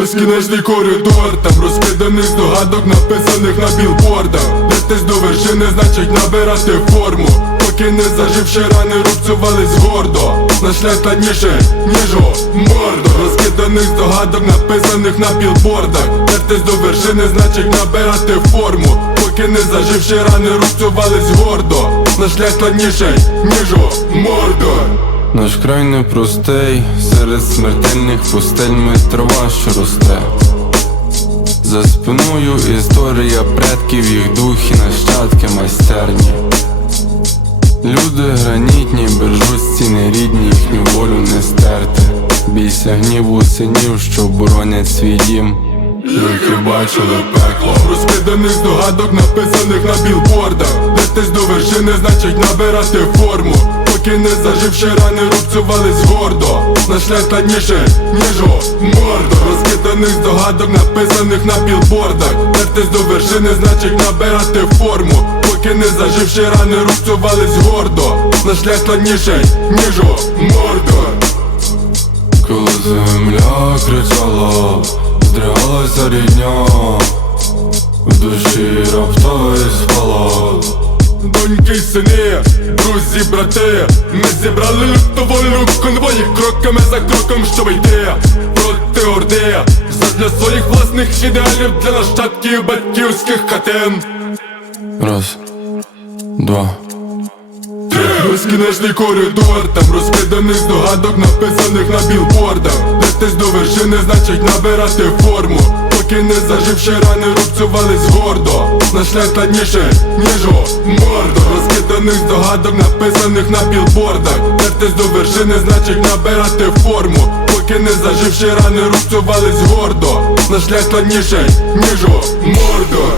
Безкінечний коридор, там розкиданих здогадок, написаних на білбордах. Дертись до вершини, значить набирати форму. Поки не заживши рани, рубцювались гордо. На шлях складніше, ніж мордо. Розкиданих здогадок, написаних на білбордах. Дертись до вершини, значить набирати форму. Поки не заживши рани, рубцювались гордо. На шлях складніше, ніж о мордор Наш край непростий, серед смертельних пустель ми трава, що росте. За спиною історія предків, їх духи, нащадки майстерні. Люди гранітні, бережуть стіни рідні, їхню волю не стерти. Бійся гніву синів, що боронять свій дім. Які бачили пекло Розкиданих здогадок, написаних на білбордах Дертись до вершини, значить набирати форму Поки не заживши рани, рубцювались гордо. На шлях ніж мордо. Розкиданих здогадок, написаних на білбордах. Дертись до вершини, значить набирати форму. Поки не заживши рани, рубцювались гордо. На шлях складніше, ніж мордо. Коли земля кричала, здригалася рідня, в душі раптовий спала. Доньки й сини, друзі, брати, ми зібрали люту волю конвої. Кроками за кроком, щоб йти проти орди. Задля своїх власних ідеалів для нащадків батьківських хатин. Раз, два. Безкінечний коридор, там розкиданих здогадок, написаних на білбордах. Дертись до вершини, значить набирати форму. Поки не заживши рани, рубцювались гордо На шлях складніше, ніж мордо Розкиданих здогадок, написаних на білбордах. Тертись до вершини, значить набирати форму. Поки не заживши рани, рубцювались гордо. Наш шлях складніше, ніж мордо